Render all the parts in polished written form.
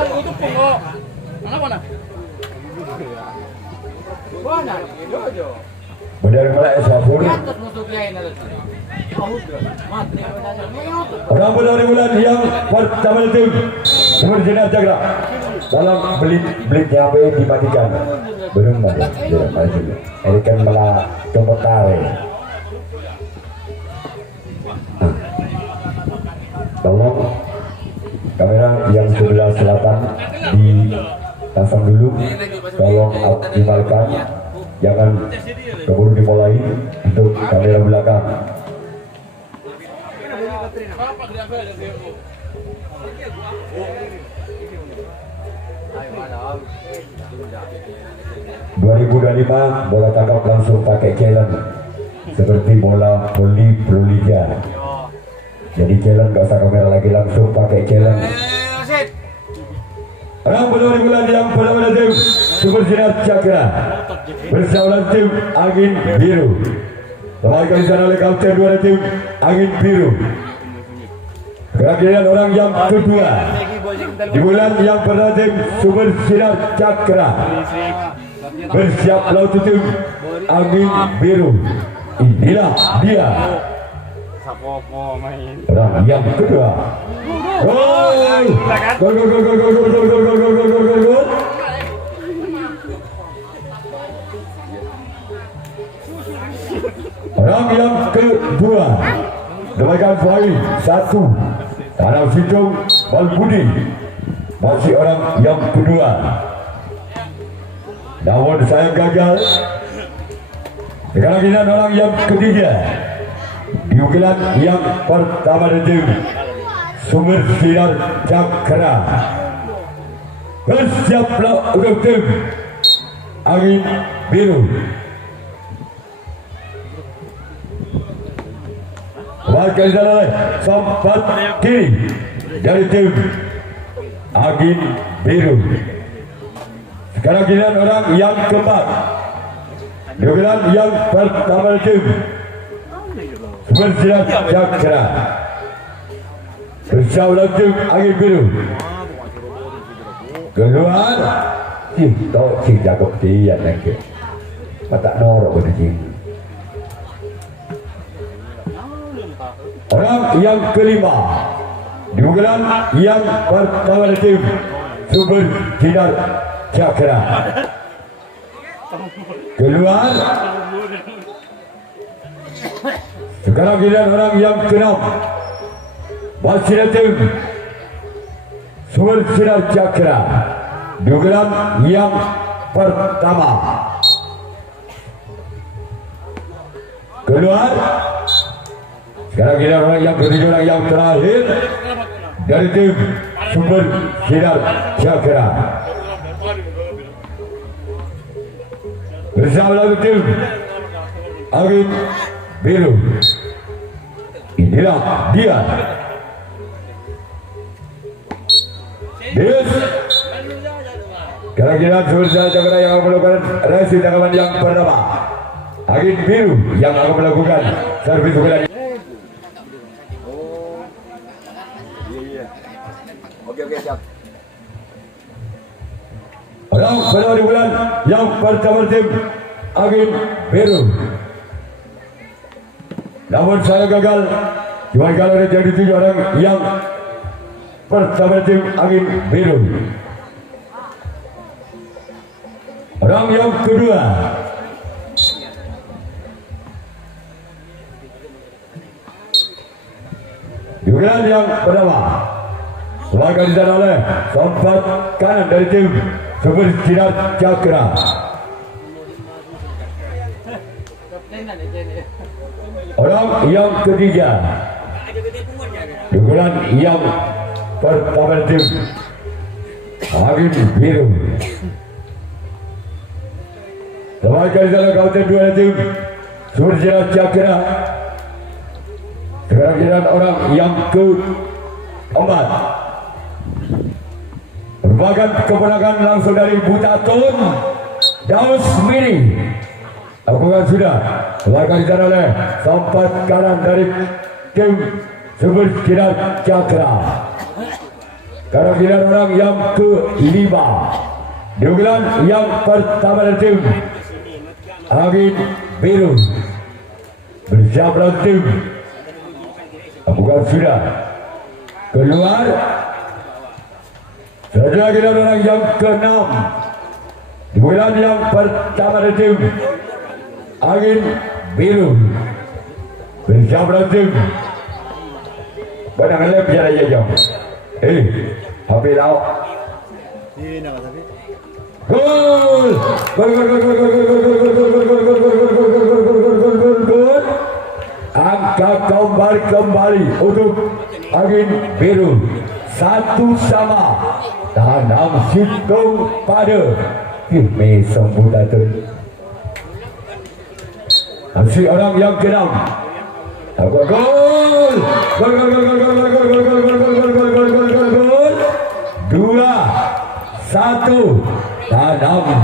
Itu punggo. Kenapa nak? Mana? Jojo. Benar melek Safur. Orang dari bulan yang pertama itu Sumberjina Cakra dalam belit HP dimatikan. Belum ada. Ini kan malah kompetare. Tolong kamera yang sebelah selatan dipasang dulu. Tolong optimalkan, jangan keburu dimulai untuk kamera belakang. ...2025 bola tangkap langsung pakai challenge seperti bola voli Pro Liga. Jadi challenge gak usah kamera lagi, langsung pakai challenge. Orang bola bulan yang pada tim Sumberjina Cakra bersama tim Angin Biru. Teman-teman sana oleh kapten dua tim Angin Biru. Kemudian orang yang kedua di bulan yang pertama tim Sumberjina Cakra bersiap laut tim Angin Biru. Inilah dia orang yang kedua. Gol. Orang yang kedua dapatkan poin 1. Tanah Situng Balbudi masih orang yang kedua. Namun saya gagal. Sekarang kita orang yang ketiga di ukiran yang pertama dari Sumberjina Cakra. Bersiaplah untuk tim Angin Biru. Warga jalan sempat kiri dari tim Angin Biru. Sekarang giliran orang yang keempat. Giliran yang pertama tim Sumberjina Cakra. Bersama tim Angin Biru. Keluar. Tahu cing jago dia nanti. Mata norok benar cing. Orang yang kelima di ukiran yang pertama tim Sumberjina Cakra. Keluar. Sekarang giliran orang yang keenam masih tim Sumberjina Cakra di ukiran yang pertama. Keluar. Sekarang kita orang yang ketujuh, orang yang terakhir dari tim Sumberjina Cakra bersama tim Angin Biru. Inilah dia. Sekarang kita Sumberjina Cakra yang akan melakukan resi tangkapan yang pertama. Angin Biru yang akan melakukan servis bola. Oke, siap. Orang pada di bulan yang pertama tim Angin Biru. Namun saya gagal. Cuma kalau ada jadi 7 orang yang pertama tim Angin Biru. Orang yang kedua di bulan yang pertama. Sebagai disana oleh sompat kanan dari tim Sumberjina Cakra. Orang yang ketiga di bulan yang pertama tim Angin Biru. Sebagai disana kapten dua tim Sumberjina Cakra. Sekarang orang yang keempat merupakan keponakan langsung dari Butatun Daus Mini. Lakukan sudah lakukan disana oleh sompat kanan dari tim Sumberjina Cakra. Sekarang giliran orang yang kelima. Di unggulan yang pertama dari tim Angin Biru. Bersiap lawan tim. Bukan sudah keluar. Setelah giliran orang yang keenam. Di unggulan yang pertama dari tim Angin Biru. Bersiap lawan tim. Badang lep jalan jauh. HP tahu. Gol! Angka kembali untuk Angin Biru. 1-1. Tanam Situng pada Kimi Sembudatun. Masih orang yang keenam. Gol! Gol!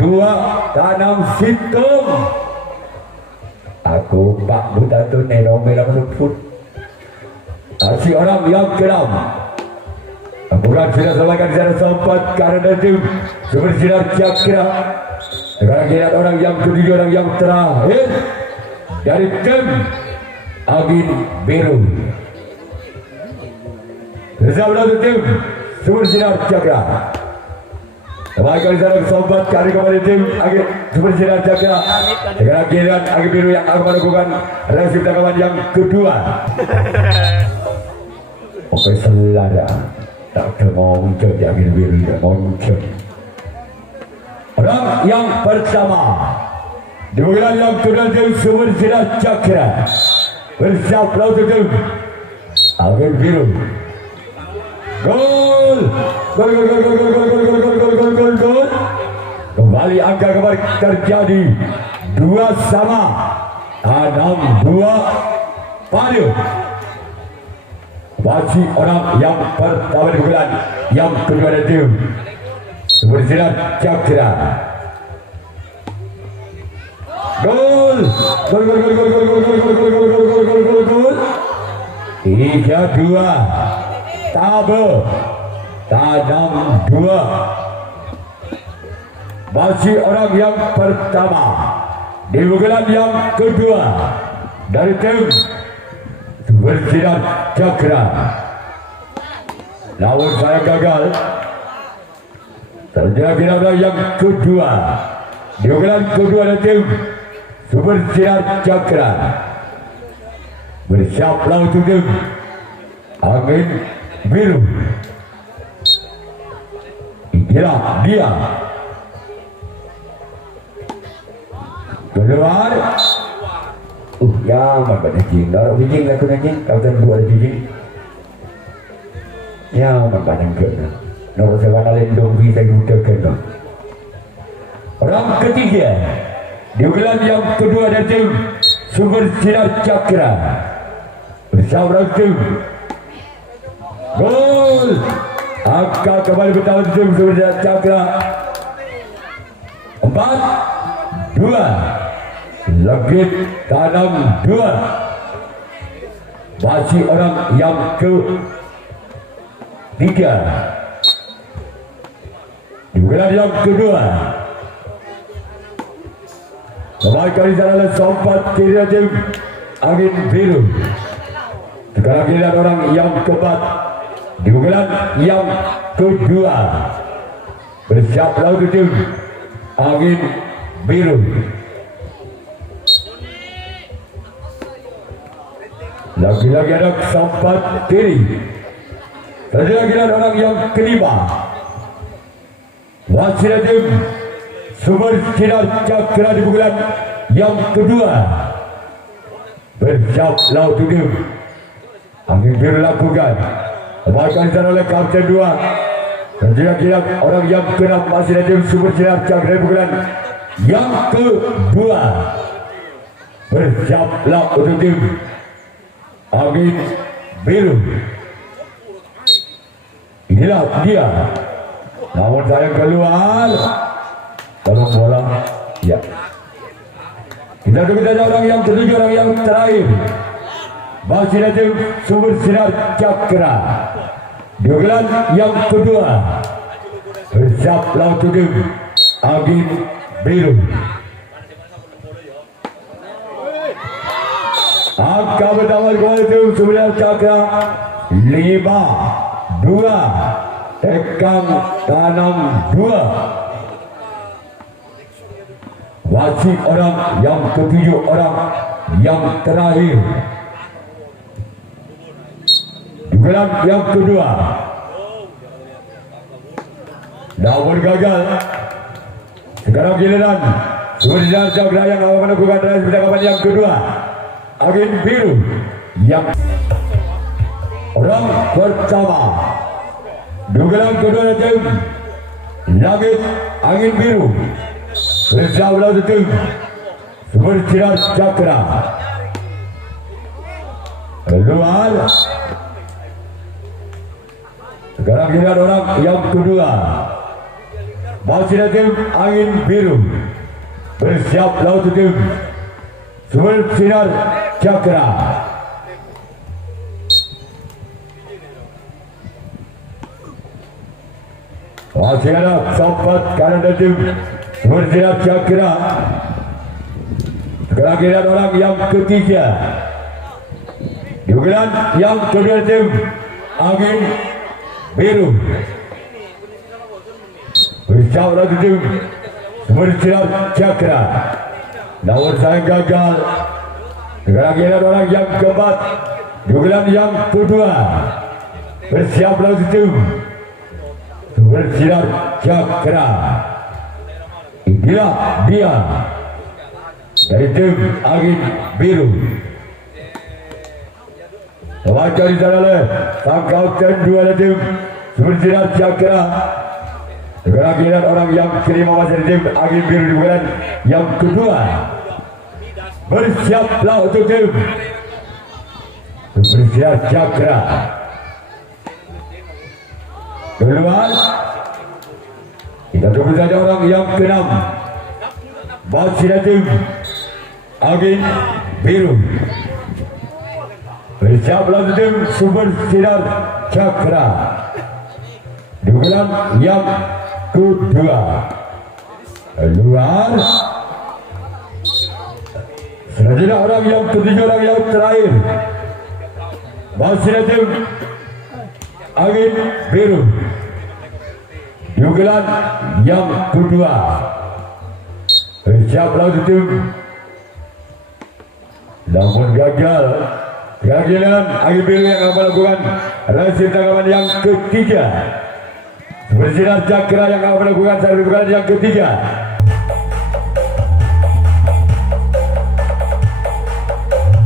2-1. Tanam Situng. Aku Pak Budatun nomor luput. Masih orang yang keenam. Bukan sudah selesai secara sempat karena tim Super Sinar Cakra. Sekarang kita orang yang kedua, orang yang terakhir dari tim Angin Biru. Bersama tim Super Sinar Cakra. Kembali kali sana sobat kali kembali tim Angin Super Sinar Cakra. Sekarang giliran Angin Biru yang akan melakukan resip tangkapan yang kedua. Oke selada. Tak termoncet yang Angin Biru yang moncet. Orang yang pertama di unggulan yang kedua tim Super Sinar Cakra. Bersiap lawan tim Angin Biru. Gol! Gol! Kembali angka kembali terjadi 2-2. Tanam 2 pada. Masih orang yang pertama di bulan yang kedua dari tim Super Sinar Cakra. Gol! 3-2. Tanam 2. Masih orang yang pertama di unggulan yang kedua dari tim Super Sinar Cakra. Namun saya gagal. Terjadi orang yang kedua di unggulan kedua dari tim Super Sinar Cakra. Bersiap lawan tim Angin Biru. Inilah dia. Keluar. Ya, mana jing. Dah jing lah kena jing. Kau tak buat jing. Ya, mana kena. Nak sekarang lendong kita gunakan. Orang ketiga di unggulan yang kedua dari tim Super Sinar Cakra. Bersama tim. Gol! Angka kembali bertahan tim Super Sinar Cakra. 4-2. Legit tanam 2. Masih orang yang ketiga di unggulan yang kedua. Kembali kali jalan sempat kiri tim Angin Biru. Sekarang giliran orang yang keempat di unggulan yang kedua. Bersiap lawan tim Angin Biru. Lagi-lagi ada sempat kiri. Lagi orang yang kelima. Masih tim Super Sinar Cakra di unggulan yang kedua. Bersiap lawan tim Angin Biru lakukan. Kembalikan oleh kapten 2. Kira-kira orang yang keenam masih tim Super Sinar Cakra di unggulan yang kedua. Bersiap lawan tim Angin Biru. Inilah dia. Namun saya keluar. Tolong bola. Ya. Kita tunggu saja orang yang ketujuh, orang yang terakhir. Masih ada tim Super Sinar Cakra. Dugaan yang kedua bersiap lawan tudung angin biru. Angka pertama gol itu Sumber Cakra 5-2 tekan tanam 2. Wasit orang yang ketujuh, orang yang terakhir. Dugaan yang kedua namun gagal. Sekarang giliran Sumber Cakra yang akan melakukan percakapan yang kedua. Angin biru yang orang pertama. Dugaan kedua tim Langit Angin Biru bersiap lawan tim Sumber Cakra. Luar. Sekarang giliran orang yang kedua. Masih tim Angin Biru bersiap lawan tim Sumber Cakra. Masih ada sempat kanan tim Sumber Cakra. Sekarang giliran orang yang ketiga. Dugaan yang kedua tim Angin Biru bersiap lawan tim Sumber Cakra. Namun saya gagal. Sekarang giliran orang yang keempat. Dugaan yang kedua bersiap lawan tim Sumber Cakra. Inilah dia dari tim Angin Biru. Membaca di sana oleh sang kapten dua dari tim Sumber Cakra. Sekarang giliran orang yang kelima masih tim Angin Biru. Dugaan yang kedua bersiaplah untuk tim Sumber Cakra. Keluar. Kita tunggu saja orang yang keenam. Masih tim Angin Biru bersiaplah untuk tim Sumber Cakra. Dugaan yang kedua. Luar. Selanjutnya orang yang ketujuh, orang yang terakhir. Masih tim Angin Biru. Dugaan yang kedua. Bersiaplah untuk tim. Namun gagal. Giliran Angin Biru yang akan melakukan hasil tangkapan yang ketiga. Sumber Cakra yang akan melakukan servis yang ketiga.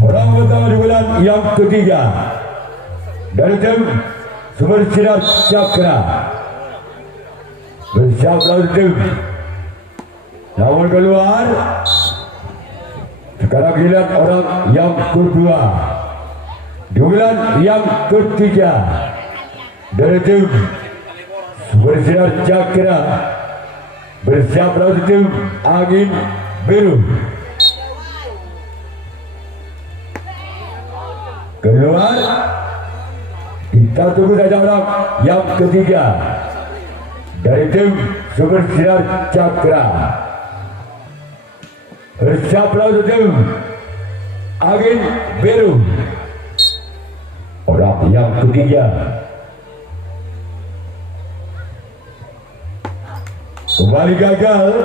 Orang pertama di bulan yang ketiga dari tim Sumber Cakra. Bersiap lawan tim. Namun keluar. Sekarang giliran orang yang kedua. Dugaan yang ketiga dari tim Sumber Cakra. Bersiap lawan tim Angin Biru. Keluar. Kita tunggu saja orang yang ketiga dari tim Sumber Cakra. Bersiap lawan tim Angin Biru. Orang yang ketiga. Kembali gagal.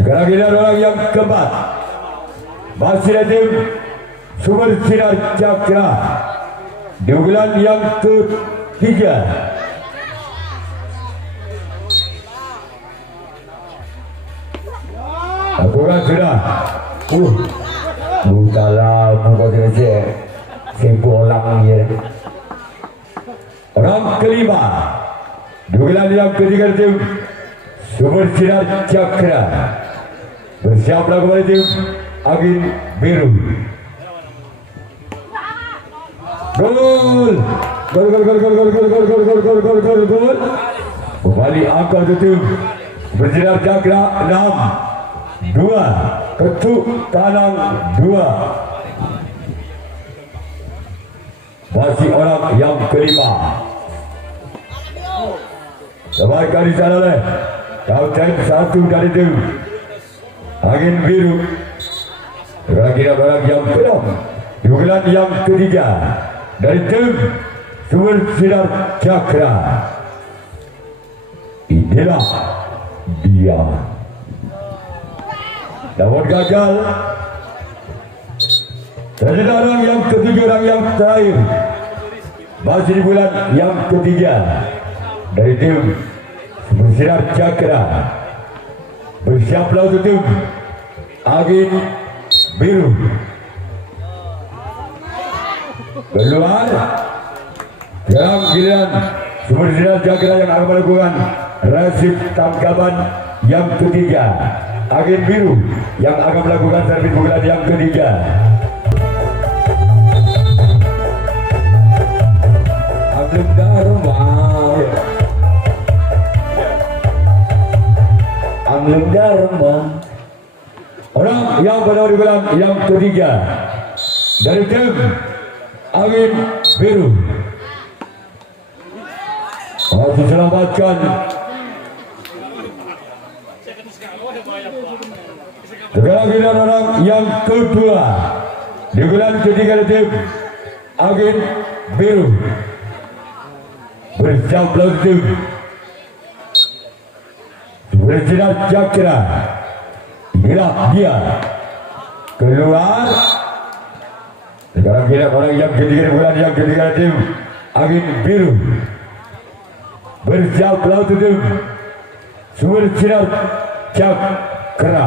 Sekarang giliran orang yang keempat. Masih tim Sumber Cakra. Dugaan yang ketiga. Lakukan sudah. Bukalah muka saja. Sebulang ya. Orang kelima. Dugaan yang ketiga tim Sumber Cakra. Bersiaplah kembali tim Angin Biru. Gol. Gol. Kembali angka tim Sumber Cakra 6-2. Ketuk Tanang 2. masih orang yang kelima. Sebaiknya di sana oleh kapten 1 dari tim Angin Biru. Kira-kira orang yang keenam, dugaan yang ketiga dari tim Sumber Sinar Cakra. Inilah dia. Namun gagal. Ternyata orang yang ketiga, orang yang terakhir, masih di bulan yang ketiga dari tim Sumber Sinar Cakra. Bersiaplah untuk tim Angin Biru. Keluar dalam giliran Sumber Sinar Cakra yang akan melakukan resip tangkapan yang ketiga. Angin Biru yang akan melakukan servis pukulan yang ketiga. Amlum Dharma, Amlum Dharma. Orang yang pada bulan yang ketiga dari tim Angin Biru. Harus diselamatkan. Sekarang kita orang yang kedua di bulan ketiga dari tim Angin Biru. Bersiaplah tim Sumber Sinar Cakra. Inilah dia. Keluar. Sekarang kita orang yang ketiga di bulan yang ketiga dari tim Angin Biru. Bersiaplah untuk tim Sumber Sinar Cakra.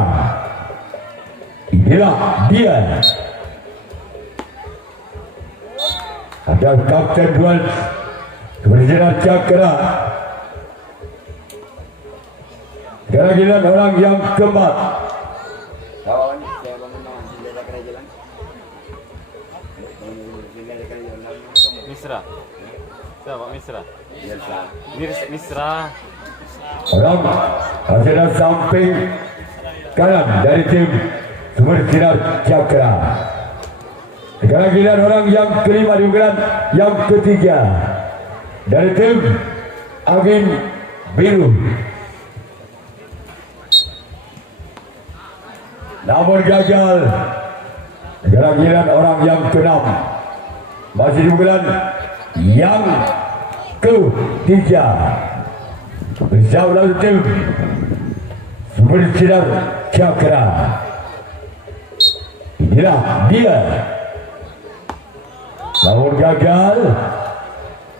Inilah dia. Ada kapten dual Sumber Sinar Cakra. Sekarang kita orang yang keempat. Misra. Siapa Misra? Misra. Orang hasil samping kanan dari tim Sumber Sinar Cakra. Sekarang kita orang yang kelima di bulan yang ketiga dari tim Angin Biru. Namun gagal. Sekarang kita orang yang keenam masih di bulan yang ketiga. Bersama tim Sumber Sinar Cakra. Inilah dia. Namun gagal.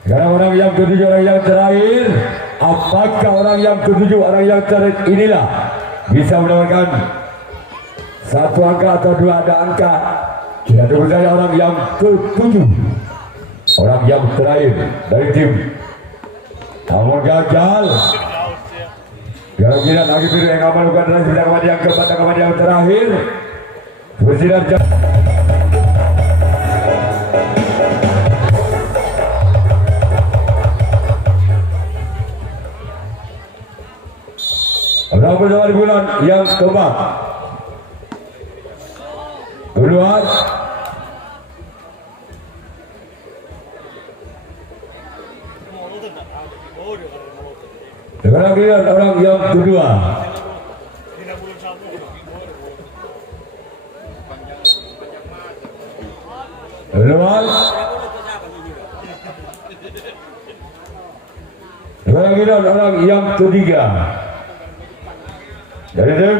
Sekarang orang yang ketujuh, orang yang terakhir. Apakah orang yang ketujuh, orang yang terakhir inilah bisa mendapatkan satu angka atau dua ada angka? Kita tunggu saja orang yang ketujuh, orang yang terakhir dari tim. Namun gagal. Kira-kira Angin Biru yang akan melakukan resip tangkapan yang keempat, tangkapan yang terakhir. Bersinar orang bersama di bulan yang keempat. Keluar. Sekarang kita orang yang kedua. Keluar. Sekarang kita orang yang ketiga dari tim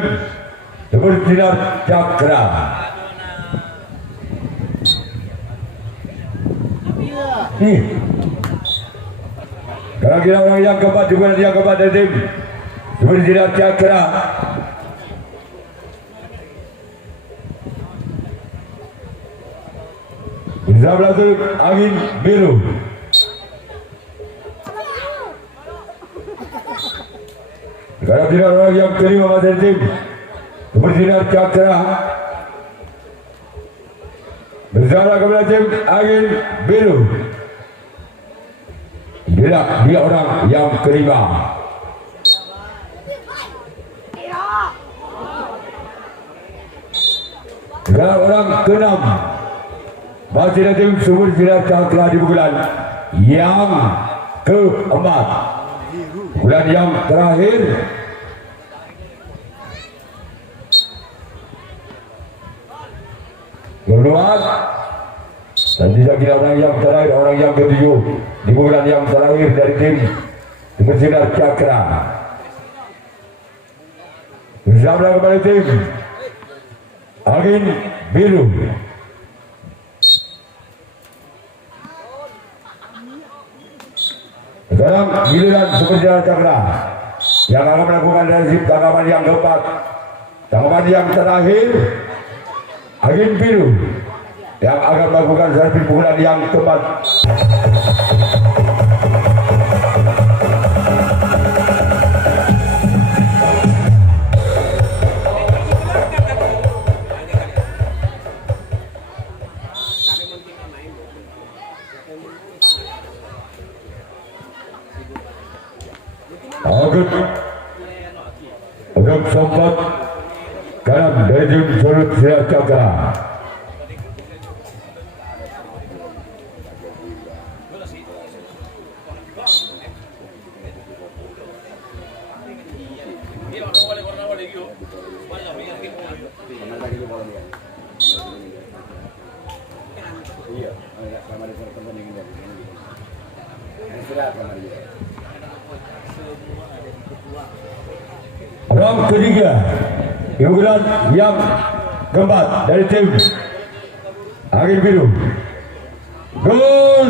Sumber Sinar Cakra. Sekarang kita orang yang keempat di bulan yang keempat dari tim Sumber Sinar Cakra. Bersama tim Angin Biru. Sekarang kita orang yang kelima masih tim Sumber Sinar Cakra. Bersama kepada tim Angin Biru. Inilah dia orang yang kelima. Sekarang orang keenam Masih ada tim Sumber Sinar Cakra di bulan yang keempat. Bulan yang terakhir. Keluar. Dan tidak kira orang yang terakhir, orang yang ketujuh di bulan yang terakhir dari tim Sumber Sinar Cakra. Bersama kembali tim Angin Biru. Sekarang giliran Sumber Sinar Cakra yang akan melakukan rezim tangkapan yang keempat. Tangkapan yang terakhir Angin Biru yang akan melakukan rezim pukulan yang keempat. Agak sempat kanan dari tim Sumber Sinar Cakra. Round ketiga keunggulan yang keempat dari tim Angin Biru. Gol.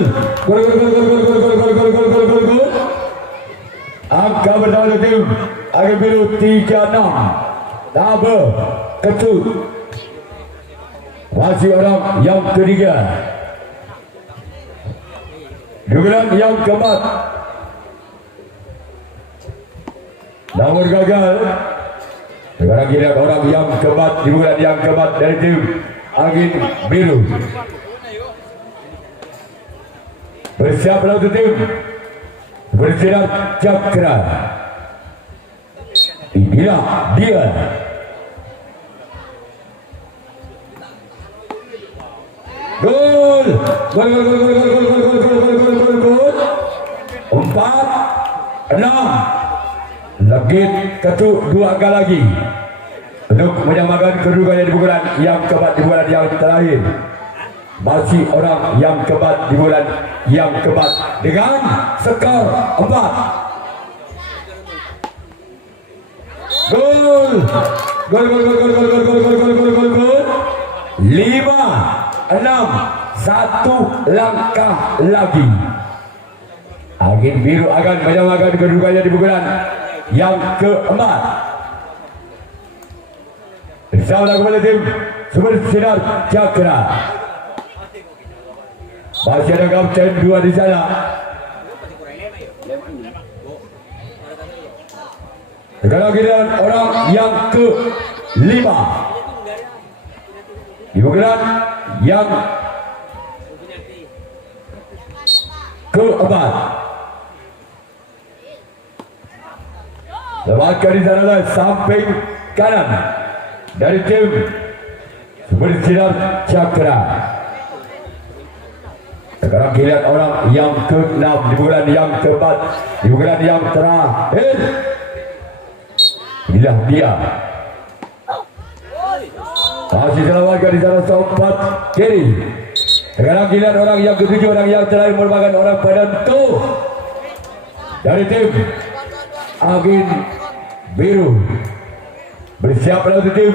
Angka pertama dari tim Angin Biru 36. Double ketut. Masih orang yang ketiga. Keunggulan yang keempat. Namun gagal. Sekarang kita orang yang keempat di bulan yang keempat dari tim Angin Biru. Bersiaplah untuk tim Sumber Sinar Cakra. Inilah dia. Gol. Gol. 4, 6. Legit ketuk 2 angka lagi untuk menyamakan kedudukannya di bulan yang keempat di bulan yang terakhir. Masih orang yang keempat di bulan yang keempat dengan skor 4. Gol. 5, 6, 1 langkah lagi. Angin Biru akan menyamakan kedudukannya di bulan yang keempat. Bersama kembali tim Sumber Sinar Cakra. Masih ada kapten 2 di sana. Sekarang giliran orang yang ke-5 di bulan yang keempat. Lepaskan di sana samping kanan dari tim Sumber Sinar Cakra. Sekarang giliran orang yang ke-6 di bulan yang keempat di bulan yang terakhir. Inilah dia. Masih selamatkan di sana sobat kiri. Sekarang giliran orang yang ke-7, orang yang terakhir merupakan orang penentu dari tim Angin Biru. Bersiaplah untuk tim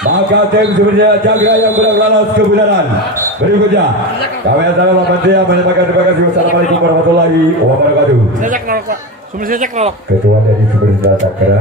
maka tim Sumber Sinar Cakra yang berhak lolos ke putaran berikutnya. Kami akan menyampaikan terima kasih. Wassalamualaikum warahmatullahi wabarakatuh. Sumber Sinar Cakra. Ketua dari Sumber Sinar Cakra.